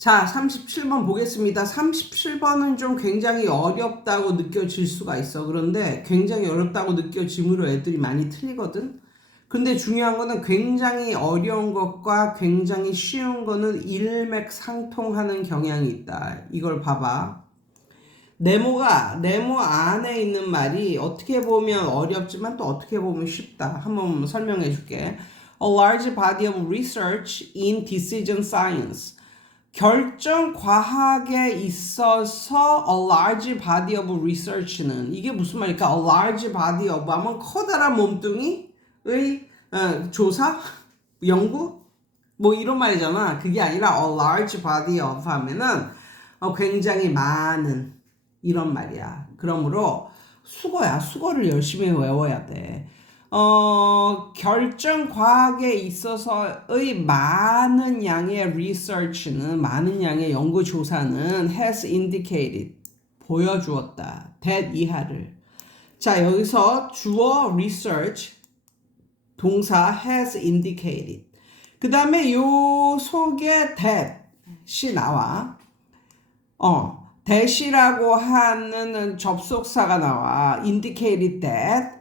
자, 37번 보겠습니다. 37번은 좀 굉장히 어렵다고 느껴질 수가 있어. 그런데 굉장히 어렵다고 느껴지므로 애들이 많이 틀리거든. 근데 중요한 거는 굉장히 어려운 것과 굉장히 쉬운 거는 일맥상통하는 경향이 있다. 이걸 봐봐. 네모 안에 있는 말이 어떻게 보면 어렵지만 또 어떻게 보면 쉽다. 한번 설명해 줄게. A large body of research in decision science. 결정 과학에 있어서 a large body of research는 이게 무슨 말일까? A large body of 하면 커다란 몸뚱이의 조사? 연구? 뭐 이런 말이잖아. 그게 아니라 a large body of 하면은 굉장히 많은 이런 말이야. 그러므로 수거야. 수거를 열심히 외워야 돼. 결정 과학에 있어서의 많은 양의 research는, 많은 양의 연구 조사는 has indicated, 보여주었다. that 이하를. 자, 여기서 주어 research, 동사 has indicated. 그 다음에 요 속에 that이 나와. that이라고 하는 접속사가 나와. indicated that.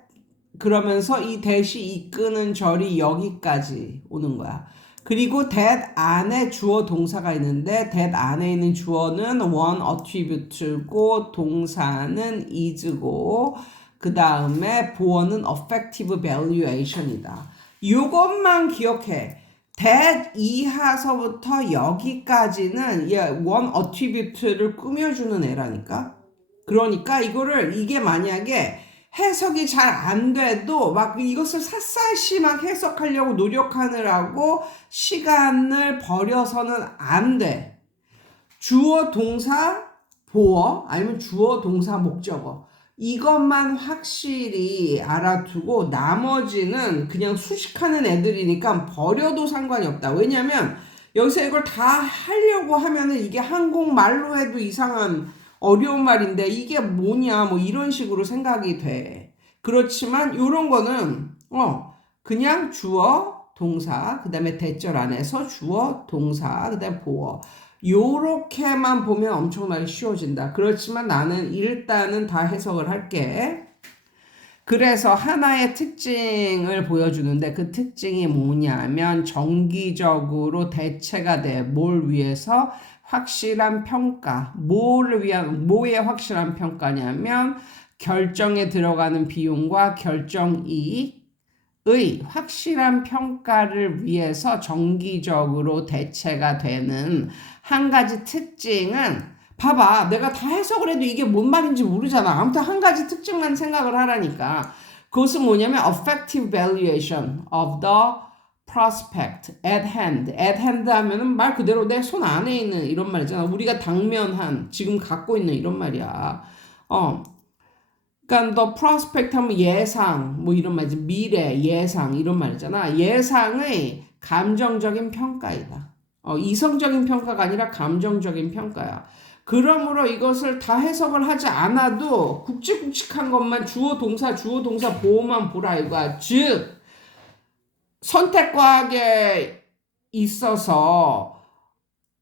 그러면서 이 that이 이끄는 절이 여기까지 오는 거야. 그리고 that 안에 주어 동사가 있는데 that 안에 있는 주어는 one attribute고 동사는 is고 그 다음에 보어는 affective valuation이다. 이것만 기억해. that 이하서부터 여기까지는 one attribute를 꾸며주는 애라니까. 그러니까 이게 만약에 해석이 잘 안 돼도 막 이것을 샅샅이 막 해석하려고 노력하느라고 시간을 버려서는 안 돼. 주어 동사 보어 아니면 주어 동사 목적어 이것만 확실히 알아두고 나머지는 그냥 수식하는 애들이니까 버려도 상관이 없다. 왜냐면 여기서 이걸 다 하려고 하면은 이게 한국말로 해도 이상한 어려운 말인데 이게 뭐냐 뭐 이런 식으로 생각이 돼. 그렇지만 이런 거는 그냥 주어 동사 그 다음에 대절 안에서 주어 동사 그 다음에 보어 요렇게만 보면 엄청나게 쉬워진다. 그렇지만 나는 일단은 다 해석을 할게. 그래서 하나의 특징을 보여주는데 그 특징이 뭐냐면 정기적으로 대체가 돼. 뭘 위해서? 확실한 평가. 뭐의 확실한 평가냐면 결정에 들어가는 비용과 결정 이익의 확실한 평가를 위해서 정기적으로 대체가 되는 한 가지 특징은 봐봐. 내가 다 해석을 해도 이게 뭔 말인지 모르잖아. 아무튼 한 가지 특징만 생각을 하라니까. 그것은 뭐냐면 effective valuation of the prospect at hand. at hand 하면은 말 그대로 내 손 안에 있는 이런 말이잖아. 우리가 당면한, 지금 갖고 있는 이런 말이야. 그러니까 the prospect 하면 예상, 뭐 이런 말이지. 미래, 예상 이런 말이잖아. 예상의 감정적인 평가이다. 이성적인 평가가 아니라 감정적인 평가야. 그러므로 이것을 다 해석을 하지 않아도 굵직굵직한 것만 주어 동사 보호만 보라 이거야. 즉 선택과학에 있어서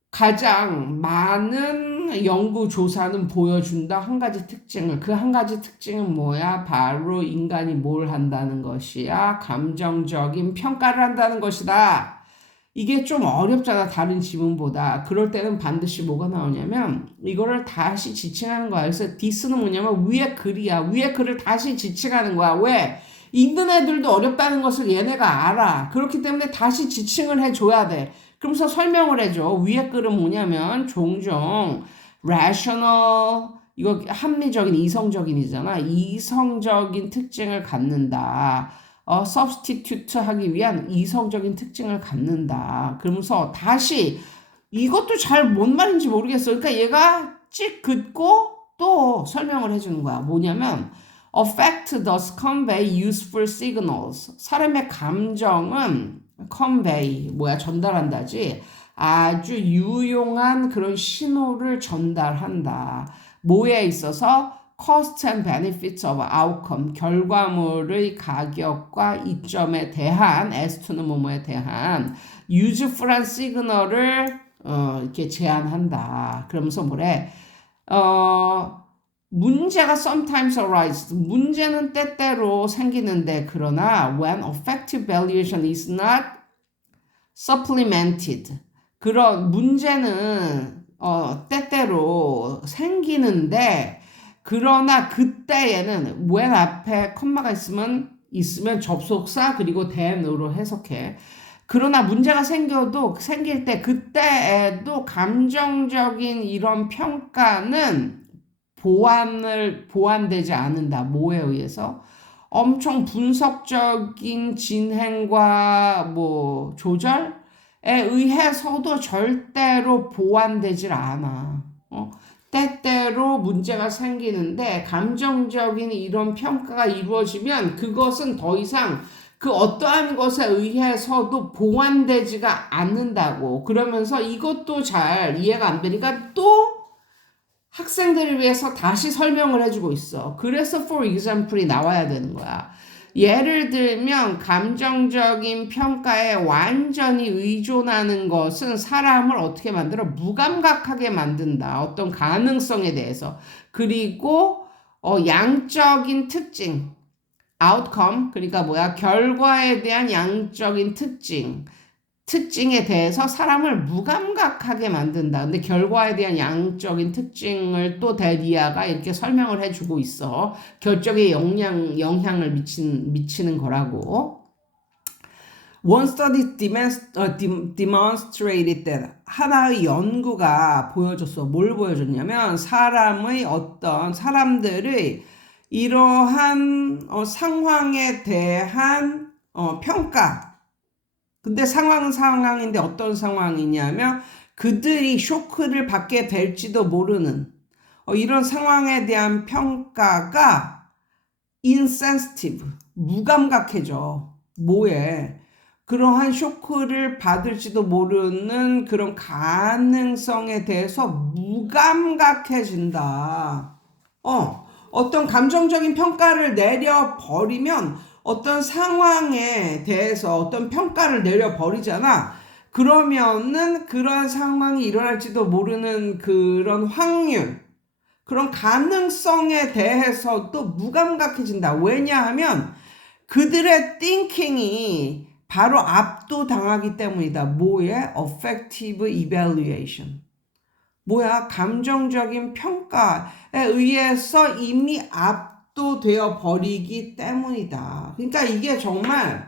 가장 많은 연구조사는 보여준다 한 가지 특징을. 그 한 가지 특징은 뭐야? 바로 인간이 뭘 한다는 것이야? 감정적인 평가를 한다는 것이다. 이게 좀 어렵잖아. 다른 지문보다. 그럴 때는 반드시 뭐가 나오냐면 이거를 다시 지칭하는 거야. 그래서 this는 뭐냐면 위에 글이야. 위에 글을 다시 지칭하는 거야. 왜? 읽는 애들도 어렵다는 것을 얘네가 알아. 그렇기 때문에 다시 지칭을 해줘야 돼. 그러면서 설명을 해줘. 위에 글은 뭐냐면 종종 rational 이거 합리적인 이성적인이잖아. 이성적인 특징을 갖는다. substitute 하기 위한 이성적인 특징을 갖는다. 그러면서 다시 이것도 잘 뭔 말인지 모르겠어. 그러니까 얘가 찍 긋고 또 설명을 해주는 거야. 뭐냐면 affect does convey useful signals. 사람의 감정은 convey 전달한다지. 아주 유용한 그런 신호를 전달한다. 뭐에 있어서? cost and benefits of outcome. 결과물의 가격과 이점에 대한 as to는 뭐뭐에 대한 useful한 시그널을 이렇게 제안한다. 그러면서 뭐래? 문제가 sometimes arises. 문제는 때때로 생기는데 그러나 when effective valuation is not supplemented. 그런 문제는 때때로 생기는데 그러나 그때에는 when 앞에 컴마가 있으면 접속사 그리고 then으로 해석해. 그러나 문제가 생길 때 그때에도 감정적인 이런 평가는 보완되지 않는다. 뭐에 의해서? 엄청 분석적인 진행과 뭐 조절에 의해서도 절대로 보완되질 않아. 때때로 문제가 생기는데 감정적인 이런 평가가 이루어지면 그것은 더 이상 그 어떠한 것에 의해서도 보완되지가 않는다고. 그러면서 이것도 잘 이해가 안 되니까 또 학생들을 위해서 다시 설명을 해주고 있어. 그래서 for example이 나와야 되는 거야. 예를 들면 감정적인 평가에 완전히 의존하는 것은 사람을 어떻게 만들어? 무감각하게 만든다. 어떤 가능성에 대해서. 그리고 양적인 특징, outcome, 그러니까 뭐야? 결과에 대한 양적인 특징에 대해서 사람을 무감각하게 만든다. 근데 결과에 대한 양적인 특징을 또 데리아가 이렇게 설명을 해주고 있어. 결정에 영향을 미치는 거라고. One study demonstrated that 하나의 연구가 보여줬어. 뭘 보여줬냐면 사람들의 이러한 상황에 대한 평가. 근데 상황인데 어떤 상황이냐면 그들이 쇼크를 받게 될지도 모르는 이런 상황에 대한 평가가 insensitive, 무감각해져. 뭐에? 그러한 쇼크를 받을지도 모르는 그런 가능성에 대해서 무감각해진다. 어떤 감정적인 평가를 내려버리면 어떤 상황에 대해서 어떤 평가를 내려버리잖아. 그러면은 그런 상황이 일어날지도 모르는 그런 확률, 그런 가능성에 대해서도 무감각해진다. 왜냐하면 그들의 thinking이 바로 압도당하기 때문이다. 뭐에? Affective evaluation. 뭐야? 감정적인 평가에 의해서 이미 압도되어 버리기 때문이다. 그러니까 이게 정말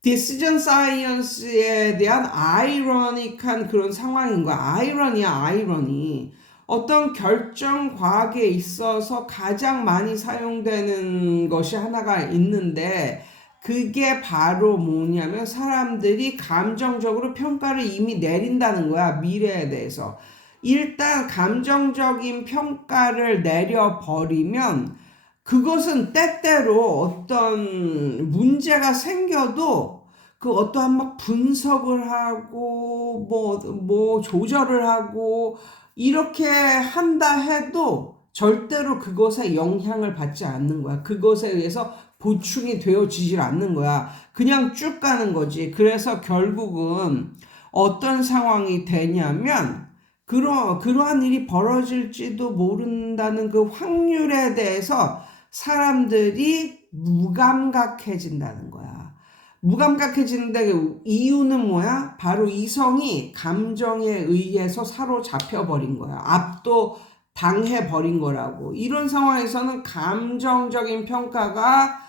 디시전 사이언스에 대한 아이러니한 그런 상황인 거야. 아이러니. 어떤 결정 과학에 있어서 가장 많이 사용되는 것이 하나가 있는데 그게 바로 뭐냐면 사람들이 감정적으로 평가를 이미 내린다는 거야. 미래에 대해서. 일단 감정적인 평가를 내려버리면 그것은 때때로 어떤 문제가 생겨도 그 어떠한 막 분석을 하고 뭐 조절을 하고 이렇게 한다 해도 절대로 그것에 영향을 받지 않는 거야. 그것에 의해서 보충이 되어지질 않는 거야. 그냥 쭉 가는 거지. 그래서 결국은 어떤 상황이 되냐면 그러한 일이 벌어질지도 모른다는 그 확률에 대해서 사람들이 무감각해진다는 거야. 무감각해지는데 그 이유는 뭐야? 바로 이성이 감정에 의해서 사로잡혀 버린 거야. 압도 당해 버린 거라고. 이런 상황에서는 감정적인 평가가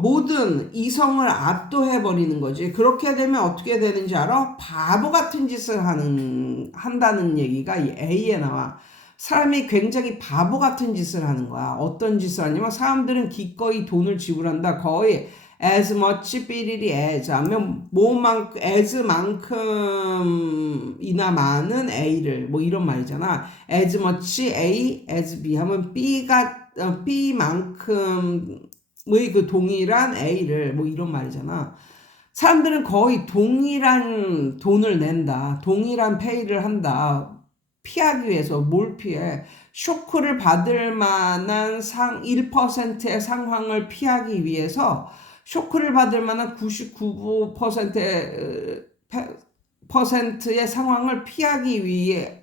모든 이성을 압도해 버리는 거지. 그렇게 되면 어떻게 되는지 알아? 바보 같은 짓을 한다는 얘기가 이 A에 나와. 사람이 굉장히 바보 같은 짓을 하는 거야. 어떤 짓을 하냐면 사람들은 기꺼이 돈을 지불한다. 거의 as much 삐리리 as 하면 as만큼이나 많은 A를 뭐 이런 말이잖아. as much A as B 하면 B만큼 그 동일한 A를 뭐 이런 말이잖아. 사람들은 거의 동일한 돈을 낸다. 동일한 페이를 한다. 피하기 위해서 뭘 피해? 쇼크를 받을 만한 1%의 상황을 피하기 위해서 쇼크를 받을 만한 99%의 99%의 상황을 피하기 위해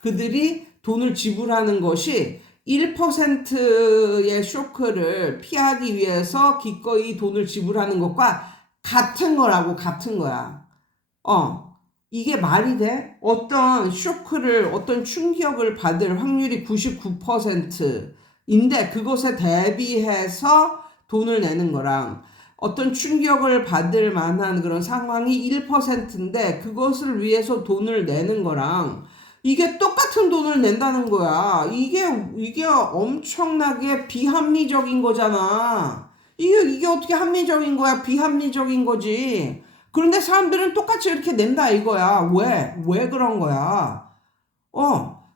그들이 돈을 지불하는 것이 1%의 쇼크를 피하기 위해서 기꺼이 돈을 지불하는 것과 같은 거라고, 같은 거야. 이게 말이 돼? 어떤 쇼크를, 어떤 충격을 받을 확률이 99%인데 그것에 대비해서 돈을 내는 거랑 어떤 충격을 받을 만한 그런 상황이 1%인데 그것을 위해서 돈을 내는 거랑 이게 똑같은 돈을 낸다는 거야. 이게 엄청나게 비합리적인 거잖아. 이게 어떻게 합리적인 거야? 비합리적인 거지. 그런데 사람들은 똑같이 이렇게 낸다 이거야. 왜 그런 거야?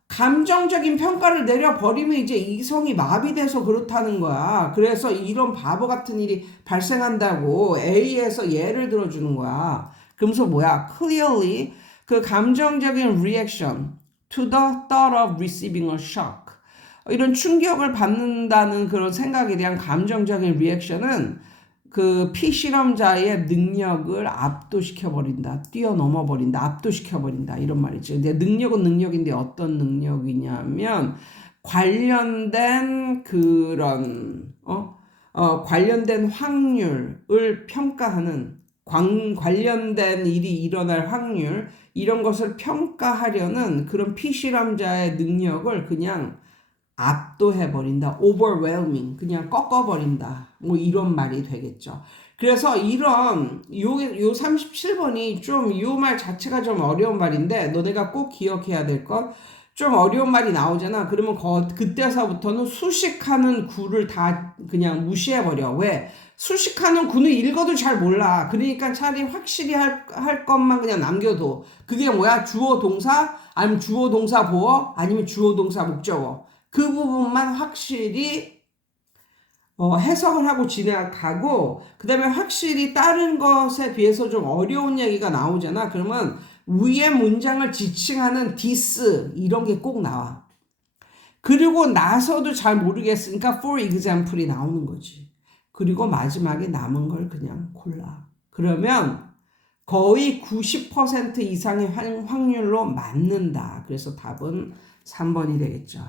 감정적인 평가를 내려버리면 이제 이성이 마비돼서 그렇다는 거야. 그래서 이런 바보 같은 일이 발생한다고 A에서 예를 들어주는 거야. 그러면서 뭐야? Clearly 그 감정적인 reaction to the thought of receiving a shock. 이런 충격을 받는다는 그런 생각에 대한 감정적인 리액션은 그 피실험자의 능력을 압도시켜버린다, 뛰어넘어버린다, 압도시켜버린다 이런 말이죠. 근데 능력은 능력인데 어떤 능력이냐면 관련된 그런 관련된 확률을 평가하는 관련된 일이 일어날 확률 이런 것을 평가하려는 그런 피실험자의 능력을 그냥 압도해버린다. overwhelming. 그냥 꺾어버린다. 뭐 이런 말이 되겠죠. 그래서 요 37번이 좀 요 말 자체가 좀 어려운 말인데 너네가 꼭 기억해야 될 것. 좀 어려운 말이 나오잖아. 그러면 그때서부터는 수식하는 구를 다 그냥 무시해버려. 왜? 수식하는 구는 읽어도 잘 몰라. 그러니까 차라리 확실히 할 것만 그냥 남겨둬. 그게 뭐야? 주어 동사, 아니면 주어 동사 보어, 아니면 주어 동사 목적어. 그 부분만 확실히 해석을 하고 진행하고 그 다음에 확실히 다른 것에 비해서 좀 어려운 얘기가 나오잖아. 그러면 위의 문장을 지칭하는 this 이런 게 꼭 나와. 그리고 나서도 잘 모르겠으니까 for example이 나오는 거지. 그리고 마지막에 남은 걸 그냥 골라. 그러면 거의 90% 이상의 확률로 맞는다. 그래서 답은 3번이 되겠죠.